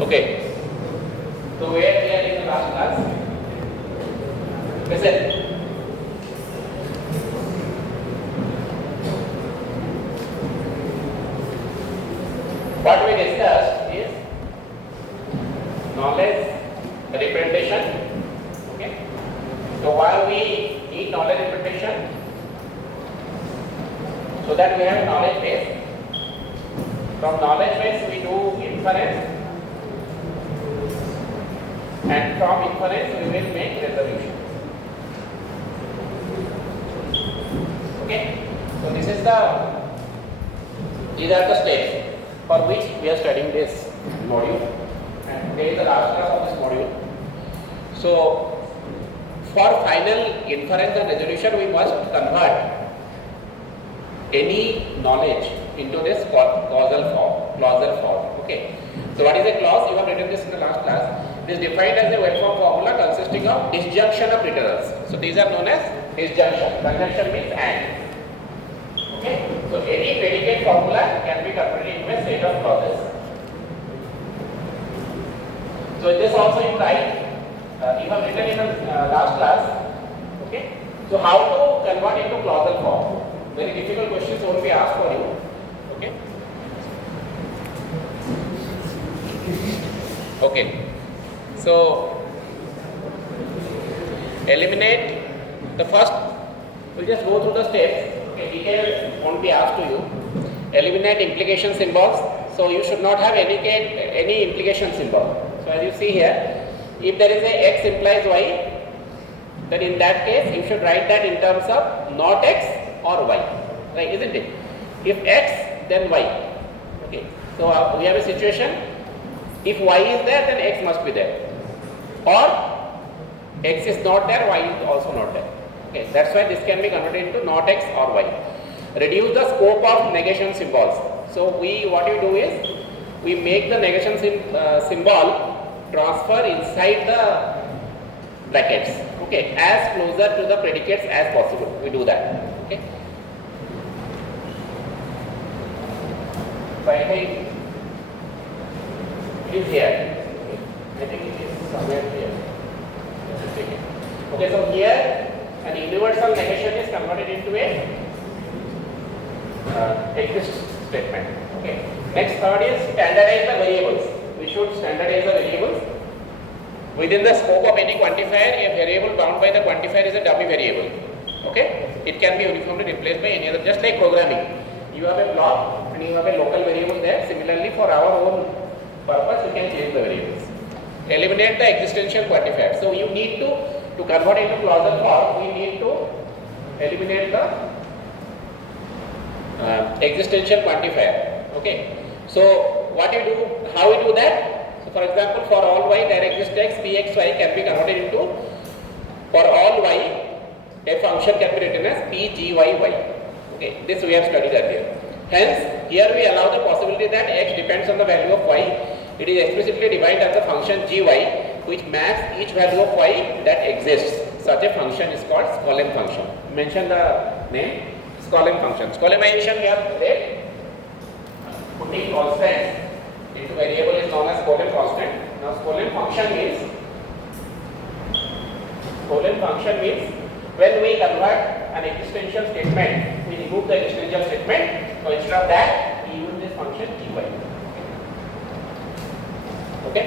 Okay. So where we are in the last class? Listen. What we discussed is knowledge representation. Okay. So why we need knowledge representation? So that we have knowledge base. From knowledge base we do inference, and from inference we will make resolution. Okay. So these are the steps for which we are studying this module, and today is the last class of this module. So for final inference and resolution we must convert any knowledge into this causal form. Okay. So what is a clause? You have written this in the last class. It is defined as a well-formed formula consisting of disjunction of literals. So these are known as disjunction. Conjunction means and. Okay. So any predicate formula can be converted into a set of clauses. So this also you write. You have written in the last class. Okay. So how to convert into clausal form? Very difficult questions won't be asked for you. Okay. Okay. So eliminate the first. We'll just go through the steps. Okay. Detail won't be asked to you. Eliminate implication symbols. So you should not have any implication symbol. So as you see here, if there is a x implies y, then in that case you should write that in terms of not x or y, right? Isn't it? If x, then y. Okay. So we have a situation. If y is there, then x must be there, or x is not there, y is also not there. Okay. That's why this can be converted into not x or y. Reduce the scope of negation symbols. So what we do is we make the negation symbol transfer inside the brackets. Okay, as closer to the predicates as possible. We do that. Okay. So I think it is here. I think it is somewhere here. Okay, so here an universal negation is converted into a exist statement. Okay. Next, third is standardize the variables. We should standardize the variables. Within the scope of any quantifier, a variable bound by the quantifier is a dummy variable. Okay? It can be uniformly replaced by any other, just like programming. You have a block and you have a local variable there. Similarly, for our own purpose, you can change the variables. Eliminate the existential quantifier. So you need to convert into clausal form, we need to eliminate the existential quantifier. Okay. So what you do, how we do that? So for example, for all y there exists x, pxy can be converted into, for all y, a function can be written as pgyy. Okay, this we have studied earlier. Hence, here we allow the possibility that x depends on the value of y. It is explicitly defined as the function gy, which maps each value of y that exists. Such a function is called Skolem function. Mention the name, Skolem function. Skolemization we have read. Putting constants into variable is known as Skolem constant. Now Skolem function means when we convert an existential statement, we remove the existential statement. So instead of that, we use this function gy. Okay.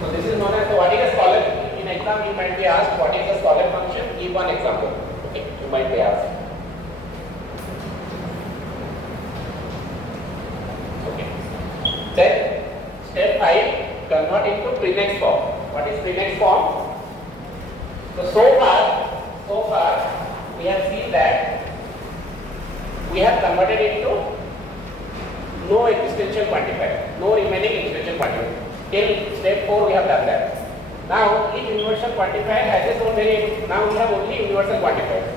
So this is known as what is a Skolem. In exam, you might be asked what is the Skolem function. Give one example. Okay, you might be asked. Okay. Then step 5, convert into prenex form. What is prenex form? So far we have seen that we have converted into no existential quantifier, no remaining existential quantifier. Till step 4 we have done that. Now each universal quantifier has its own variable. Now we have only universal quantifiers.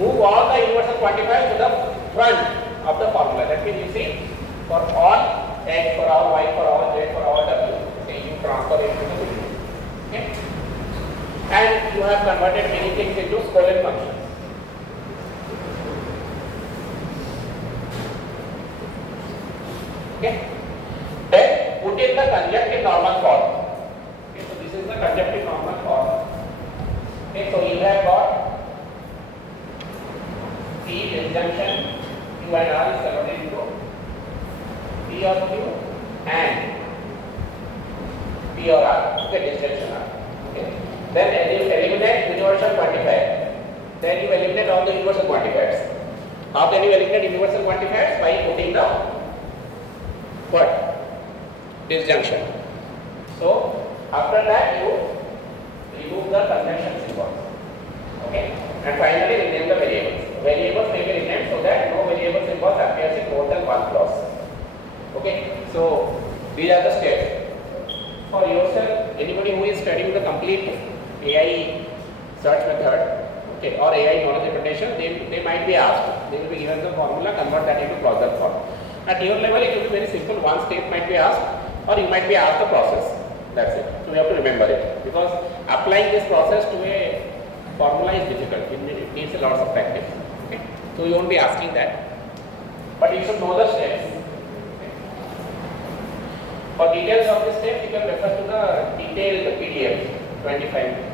Move all the universal quantifiers to the front of the formula. That means you see, for all x, for all y, for all z, for all w, okay, you transfer it to the middle. Okay. And you have converted many things into Skolem functions. Okay. Then put in the conjunctive normal form. Okay, so this is the conjunctive normal form. Okay, so you have got P disjunction Q and R is converted into P or Q and P or R. Okay, disjunction R. Okay. Then you eliminate universal quantifier. Then you eliminate all the universal quantifiers. How can you eliminate universal quantifiers? By putting the what? Disjunction. So after that you remove the conjunction symbol. Okay. And finally rename the variables. Variables may be renamed so that no variable symbols appears in more than one clause. Okay. So these are the steps. For yourself, anybody who is studying the complete AI search method, okay, or AI knowledge representation, they might be asked. They will be given the formula, convert that into clausal form. At your level, it will be very simple. One step might be asked, or you might be asked the process. That's it. So you have to remember it, because applying this process to a formula is difficult. It needs a lot of practice. Okay. So you won't be asking that, but you should know the steps. Okay. For details of the steps, you can refer to the detailed PDF 25.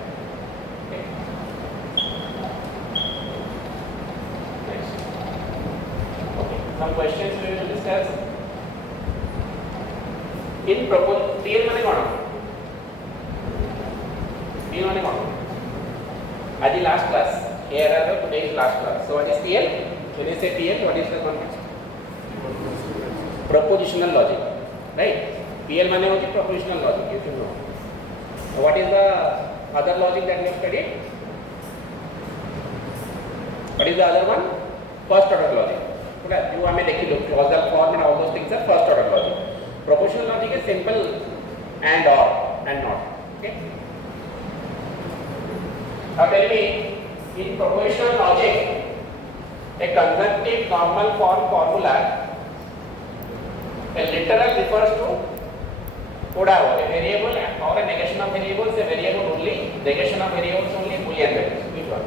Some questions we will discuss. In proposal, TL माने कौन? TL माने कौन? आज ही last class. Here are the today's last class. So what is TL? When you say TL, what is the context? Propositional logic, right? PL माने होती propositional logic. You should know. What is the other logic that we have studied? What is the other one? First order logic. You हमें देखिए causal form and all those things are first order logic. Propositional logic is simple and or and not. Okay. Now tell me, in propositional logic, a conjunctive normal form formula, a literal refers to whatever a variable or a negation of variables, a variable only, negation of variables only, Boolean values. Which one?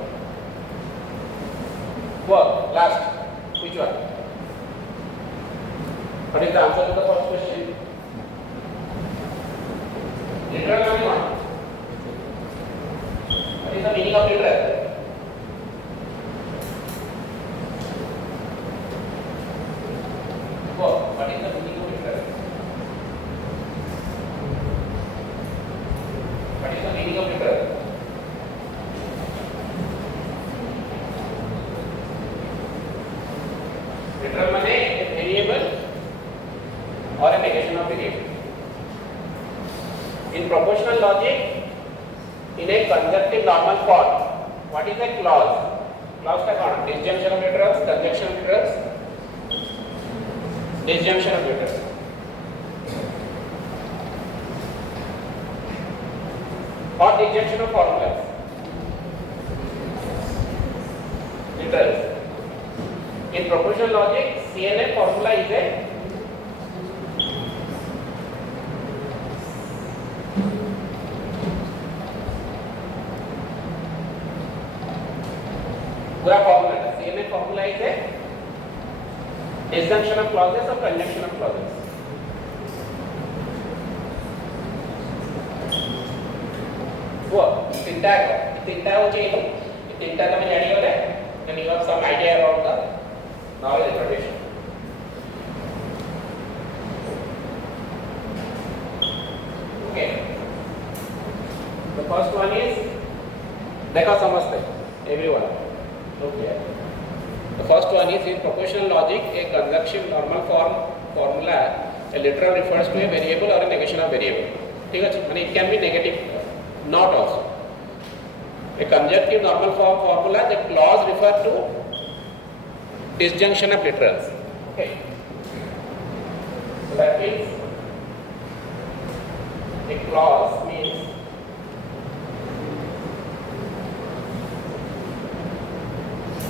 Work. Last. Which one? What is the answer to the first question? Literal meaning what? What is the meaning of literal? What is the meaning of literal? What is the meaning of literal? Literal means a variable or a negation of variable. In propositional logic, in a conjunctive normal form, what is a clause? Clause का कौन? Disjunction of literals, conjunction of literals, disjunction of literals. Or disjunction of formulas. Literals. In propositional logic, CNN formula is a formula. CNN formula is a disjunction of clauses or conjunction of clauses. Tinta ho chahiye. Tinta tame jani hote. Then you have some idea about the knowledge representation. Okay. The first one is देखो समझते everyone. Okay. The first one is in propositional logic, a conjunction normal form formula, a literal refers to a variable or a negation of variable. ठीक है? I mean it can be negative, not also. A conjunctive normal form formula, the clause refer to disjunction of literals. Okay. So that means a clause means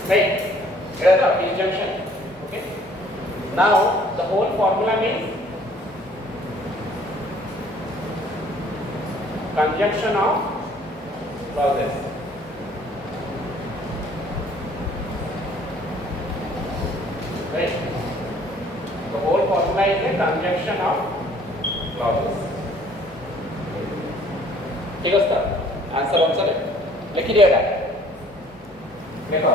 right. Here the disjunction. Okay. Now the whole formula means conjunction of clauses. Right. The whole formula is a a conjunction of clauses. ठीक है answer लिख दिएगा देखो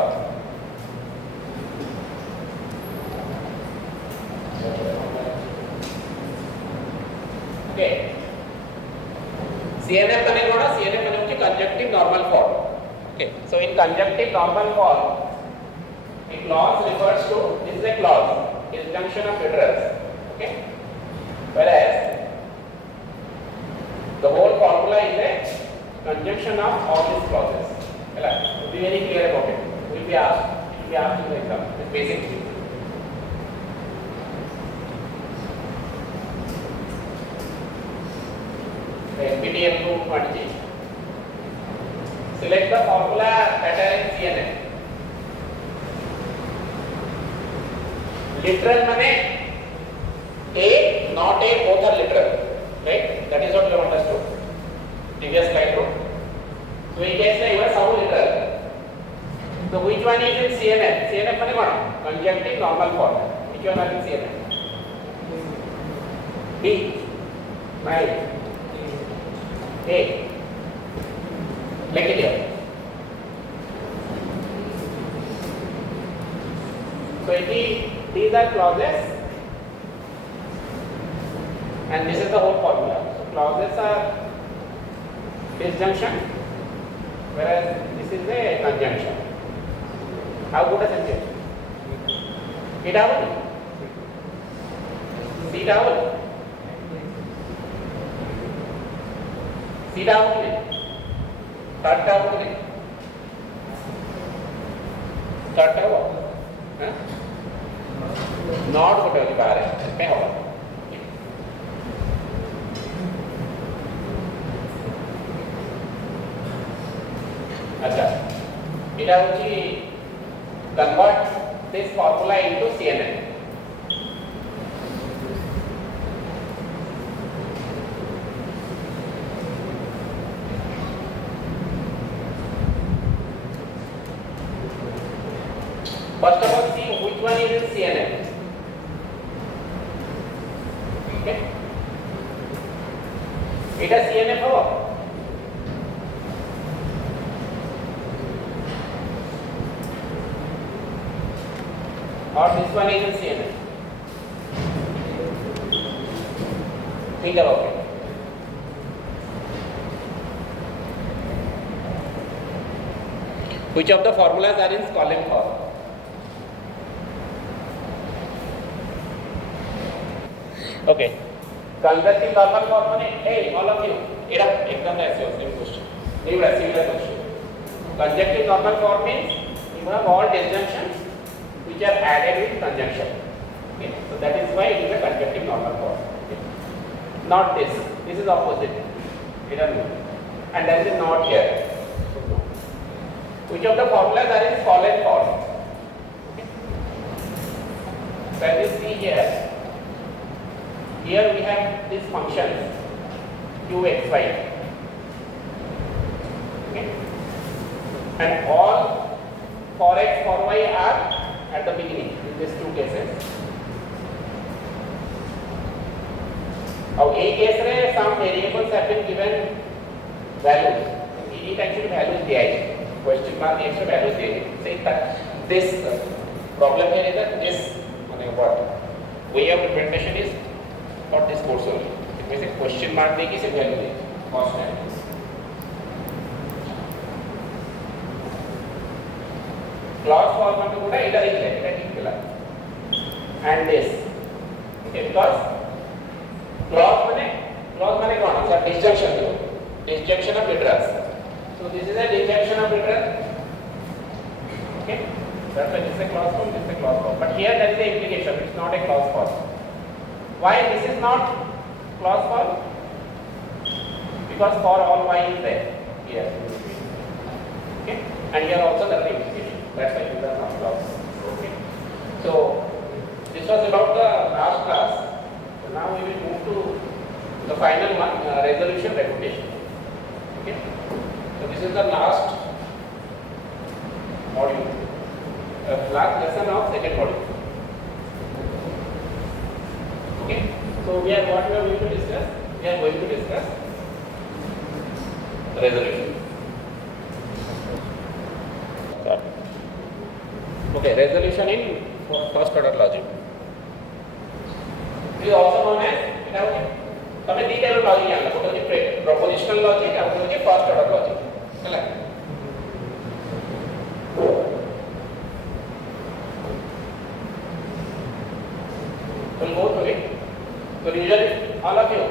okay CNF कने कोड़ा CNF कने होची conjunctive normal form. Okay, so in conjunctive normal form a clause refers to, this is a clause, disjunction of literals. Okay, whereas the whole formula is a conjunction of all these clauses. Be very clear about it. Will be asked in the exam. It's basic. NPTEL 220. Select the formula pattern in CNF. Literal mane a, not a, both are literal. Right? That is what you have understood. Previous slide. So in case you have some literal. So which one is in CNF? CNF mane what? Conjunctive normal form. Which one are in CNF? B. Right. A. Like it here. So these are clauses and this is the whole formula. So clauses are disjunction whereas this is a conjunction. How good a sentence? It out. See it out. सीधा out नहीं cut out नहीं cut हुआ हैं not hotel के बाहर है पे होगा अच्छा इधर होची convert this formula into CNN. First of all, see which one is in CNF. Okay. It is CNF हो. और this one is in CNF. Think about it. Which of the formulas are in column form? Okay. Conjunctive normal form means, hey, all of you, it up exam ऐसे हो same question. नहीं बड़ा similar question. Conjunctive normal form means you have all disjunctions which are added with conjunction. Okay. So that is why it is a conjunctive normal form. Okay. Not this. This is opposite. It are no. And there is not here. So no. Which of the formulas are in column form? Okay. When we see here. Here we have this function qxy, okay, and all for x for y are at the beginning in these two cases. Now a case रे some variables have been given values. We need actually values दिया है. Question mark extra values दिए हैं. Say that this problem here is that this माने what way of representation is for this course only. It means a question mark देगी से value देगी constant. Clause form में तो बोला इधर ही है, इधर ठीक चला. And this, okay, because clause माने कौन? अच्छा disjunction है, disjunction of literals. So this is a disjunction of literal. Okay, that's why this is a clause form, this is a clause form. But here there is a implication. It's not a clause form. Why this is not clause form? Because for all y is there here. Okay, and here also there is implication. That's why these are not clause. Okay, so this was about the last class. So now we will move to the final one, resolution refutation. Okay, so this is the last module, last lesson of second module. Okay. So we are what we are going to discuss? We are going to discuss resolution. Okay, resolution in first order logic. It is also known as तमें दी type logic जानला गोटे होची prepositional logic और गोटे होची first order logic हैला we'll go through it. So usually all of you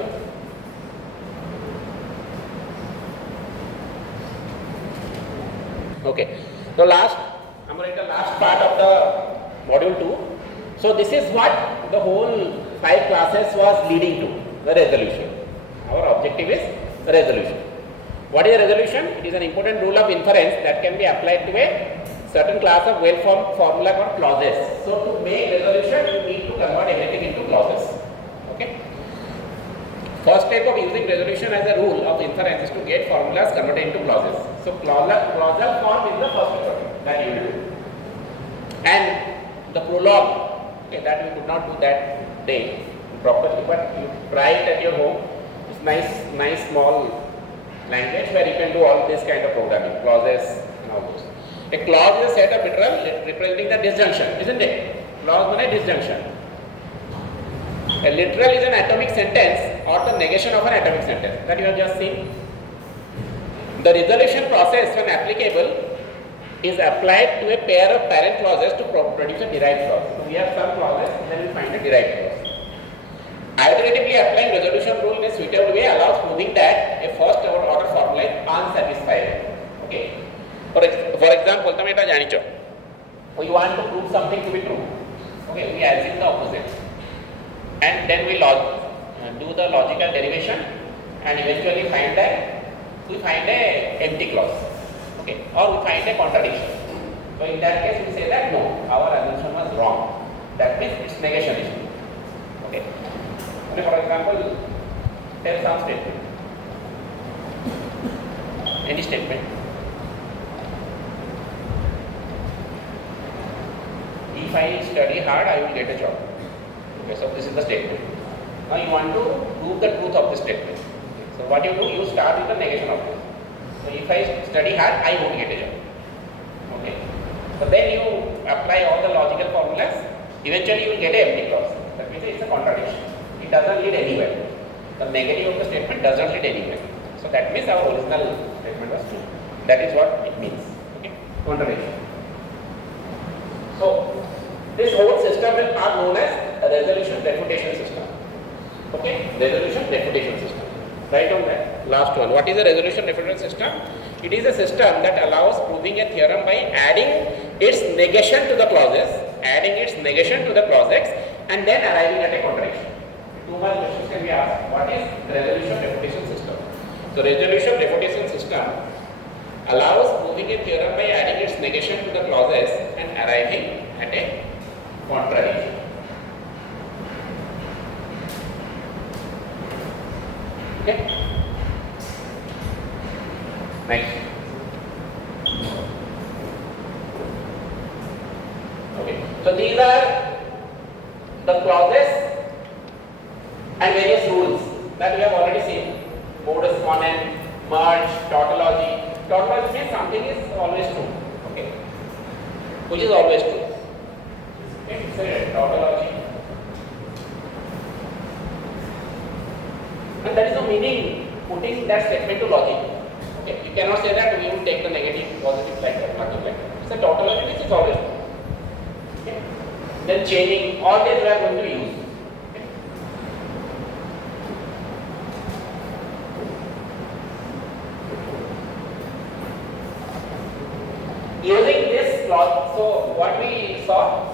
okay, so last part of the module 2. So this is what the whole 5 classes was leading to, the resolution. Our objective is resolution. What is a resolution? It is an important rule of inference that can be applied to a certain class of well-formed formula or clauses. So to make resolution, you need to convert everything into clauses. Okay. First step of using resolution as a rule of inference is to get formulas converted into clauses. So clausal form is the first step that you will do. And the prologue, okay, that we could not do that day properly, but you try it at your home. It's nice small language where you can do all this kind of programming, clauses and all those. A clause is a set of literal representing the disjunction, isn't it? Clause means disjunction. A literal is an atomic sentence or the negation of an atomic sentence that you have just seen. The resolution process, when applicable, is applied to a pair of parent clauses to produce a derived clause. So we have some clauses and then we find a derived clause. Iteratively applying resolution rule in a suitable way allows proving that a first order formula is unsatisfiable. Okay. For example, we want to prove something to be true. Okay, we assume the opposite, and then we do the logical derivation, and eventually find that we find a empty clause. Okay, or we find a contradiction. So in that case, we say that no, our assumption was wrong. That means its negation is true. Okay. So for example, tell some statement. Any statement. If I study hard, I will get a job. Okay, so this is the statement. Now you want to prove the truth of the statement. So what you do, you start with the negation of it. So if I study hard, I won't get a job. Okay. So then you apply all the logical formulas. Eventually you will get an empty clause. That means it's a contradiction. It doesn't lead anywhere. The negative of the statement doesn't lead anywhere. So that means our original statement was true. That is what it means. Okay. Contradiction. So this whole system are known as a resolution refutation system. Okay. Resolution refutation system. Right on that. Last one. What is a resolution refutation system? It is a system that allows proving a theorem by adding its negation to the clauses, and then arriving at a contradiction. Two more questions can be asked. What is resolution refutation system? So resolution refutation system allows proving a theorem by adding its negation to the clauses and arriving at a contradiction. Okay. Next. Okay. So these are the clauses and various rules that we have already seen. Modus ponens, merge, tautology. Tautology means something is always true. Okay. Which is always true. Okay. So tautology. And that is the meaning putting that statement to logic. Okay. You cannot say that we will take the negative, positive like that, nothing like that. It's a tautology which is always true. Okay. Then chaining, all these we are going to use. Okay. Using this clause, so what we saw,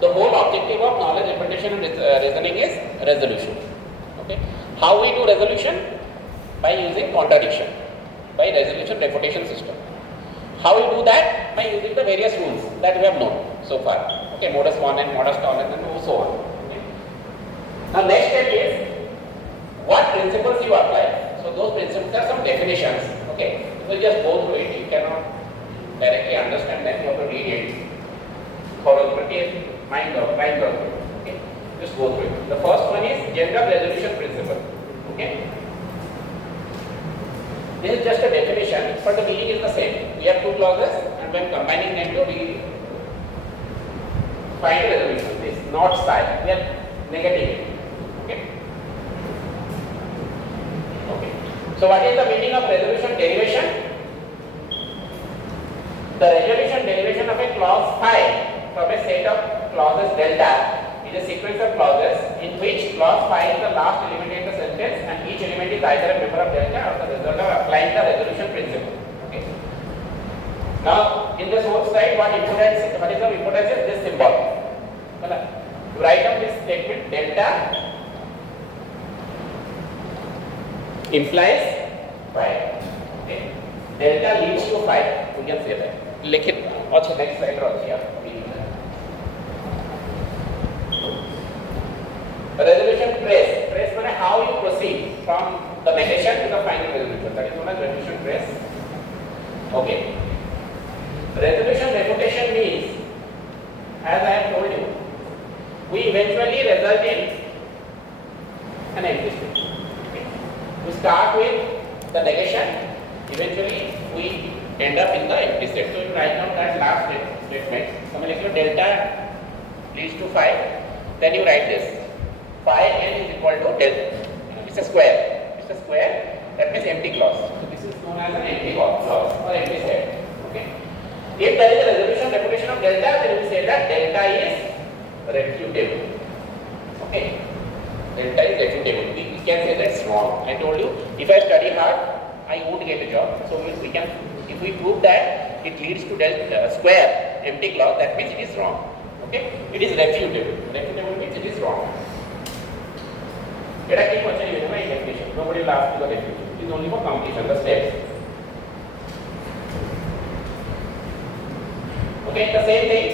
the whole objective of knowledge representation and reasoning is resolution. Okay. How we do resolution? By using contradiction, by resolution refutation system. How we do that? By using the various rules that we have known so far. Okay, modus ponens, modus tollens, and so on. Okay. Now next step is what principles you apply. So those principles are some definitions. Okay, you will just go through it. You cannot directly understand them. You have to read it. For mind of. Okay. Just go through it. The first one is general resolution principle. Okay. This is just a definition, but the meaning is the same. We have two clauses, and when combining them to we find a resolution. This is not psi. We are negating it. Okay. Okay. So what is the meaning of resolution derivation? The resolution derivation of a clause phi from a set of clauses delta is a sequence of clauses in which clause phi is the last element in the sentence and each element is either a member of delta or the result of applying the resolution principle. Okay. Now, in this whole slide, what is the importance is this symbol. You write down this statement: delta implies phi. Okay. Delta leads to phi. We can say that. लिखित अच्छा next slide रखिए resolution trace माने how you proceed from the negation to the final resolution, that is known as resolution trace. Okay. Resolution refutation means, as I have told you, we eventually result in an empty state. Okay. We start with the negation, eventually we end up in the empty state. So you write down that last statement. So if your delta leads to phi, then you write this: phi n is equal to delta. It's a square. It's a square. That means empty clause. So this is known as an empty clause or empty state. Okay. If there is a resolution refutation of delta, then we say that delta is refutable. Okay. Delta is refutable. We can say that's wrong. I told you, if I study hard, I won't get a job. So we can. If we prove that it leads to delta square empty clause, that means it is wrong. Okay, it is refutable. Refutable means it is wrong. It is question you know definition. Nobody will ask you the definition. It is only for completion, the steps. Okay, the same thing.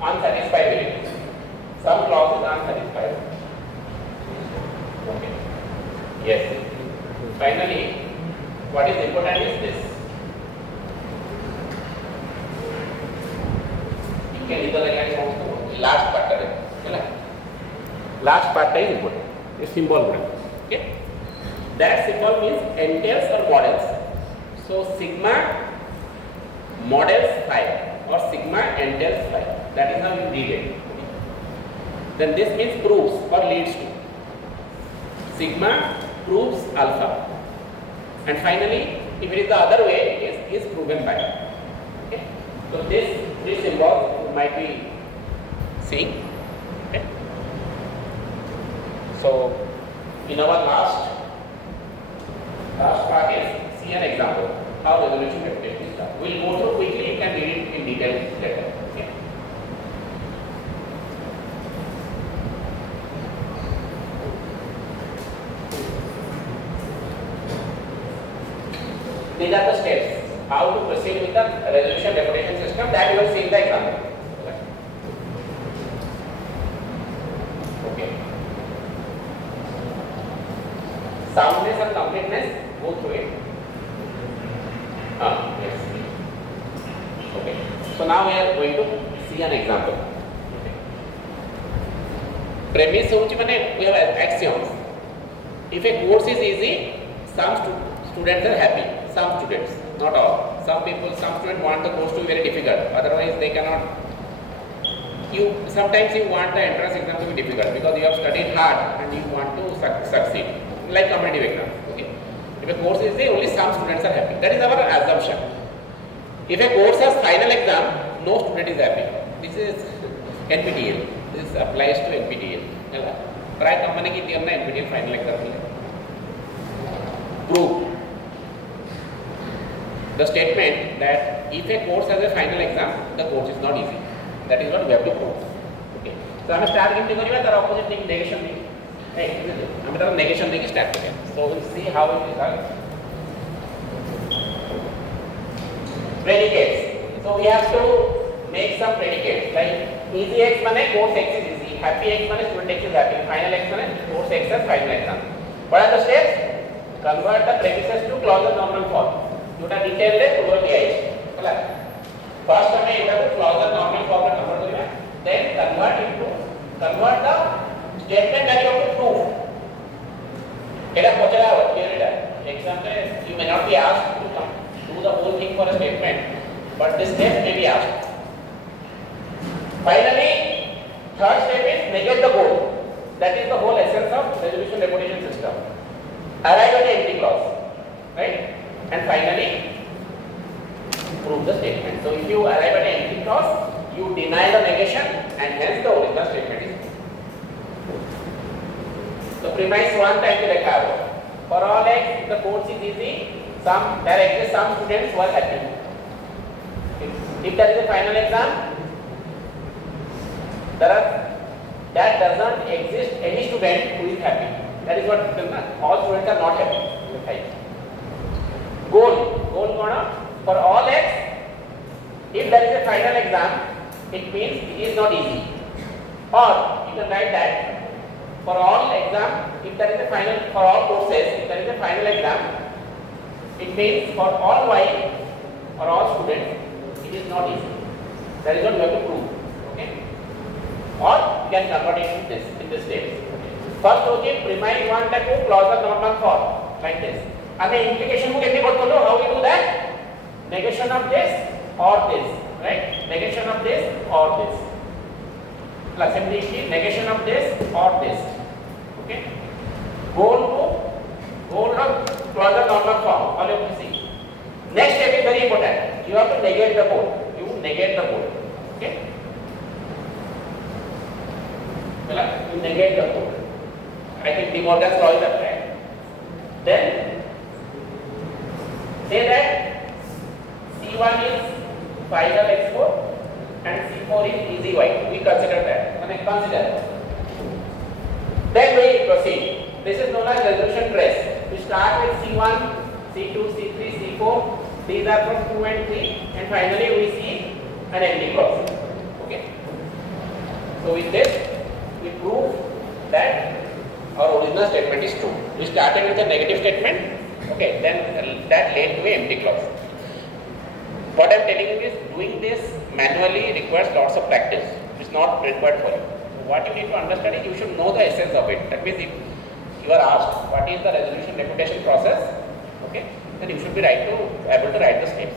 Unsatisfied. Some clause is unsatisfied. Okay. Yes. Finally, what is important is this. Last part last part is important. A symbol. Okay. That symbol means entails or models. So sigma models phi or sigma entails phi. That is how you read it. Okay. Then this means proves or leads to. Sigma proves alpha. And finally, if it is the other way, it is proven by. Okay. So this symbol might be seeing. Okay. So in our last part is see an example how resolution refutation is done. We will go through quickly. You can read it in detail later. Okay. These are the steps how to proceed with the resolution refutation system that you will see in the example. Okay. Soundness and completeness, go through it. Yes. Okay. So now we are going to see an example. Okay. Premise we have axioms. If a course is easy, some students are happy. Some students, not all. Some students want the course to be very difficult. Otherwise, they cannot. Sometimes you want the entrance exam to be difficult because you have studied hard and you want to succeed, like competitive exam. Okay. If a course is easy, only some students are happy. That is our assumption. If a course has final exam, no student is happy. This is NPTEL. This applies to NPTEL. Try company ki NPTEL final exam. Prove the statement that if a course has a final exam, the course is not easy. That is what we have to prove. Okay. So I am start giving the opposite thing negation. I am negation start again. So we will see how it is done. Predicates. So we have to make some predicates like easy x means course x is easy, happy x means student x is happy, final x means course x has final exam. What are the steps? Convert the premises to clause normal form. जोटा detail रे पूरा दिया है ହେଲା first हमें एटा को closure normal form में convert करना then convert the statement that you have to prove. Eta pochara haba clear eta. Example, you may not be asked to do the whole thing for a statement, but this step may be asked. Finally, third step is negate the goal. That is the whole essence of resolution refutation system. Arrive at the empty clause, right? And finally, prove the statement. So if you arrive at an empty clause, you deny the negation, and hence the original statement is true. So premise 1 type to rekha ho. For all x, the course is easy. There exist some students who are happy. If there is a final exam, that does not exist any student who is happy. That is what all students are not happy. Goal kona for all x, if there is a final exam, it means it is not easy. Or you can write that for all exam, if there is a final, for all courses, if there is a final exam, it means for all y or all students, it is not easy. That is what you have to prove. Okay? Or you can convert it in this steps. First okay, premise 1 type of clause normal form like this. And the implication how we do that? Negation of this or this, right? Negation of this or this. Plus simply negation of this or this. Okay? Goal of clause normal form. All you have to see. Next step is very important. You have to negate the goal. You negate the goal. Okay? You negate the goal. I think De Morgan's law is applied. Then say that C1 is final x4 and C4 is easy y. We consider that. Consider. Then we proceed. This is known as resolution trace. We start with C1, C2, C3, C4. These are from 2 and 3, and finally we see an empty clause. Okay. So with this, we prove that our original statement is true. We started with a negative statement. Okay. Then that led to an empty clause. What I am telling you is doing this manually requires lots of practice. It's not required for you. What you need to understand is you should know the essence of it. That means if you are asked what is the resolution refutation process, okay, then you should be able to write the steps.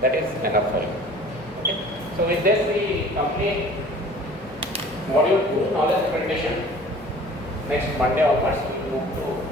That is enough for you. Okay. So with this we complete module 2 knowledge representation. Next Monday onwards we move to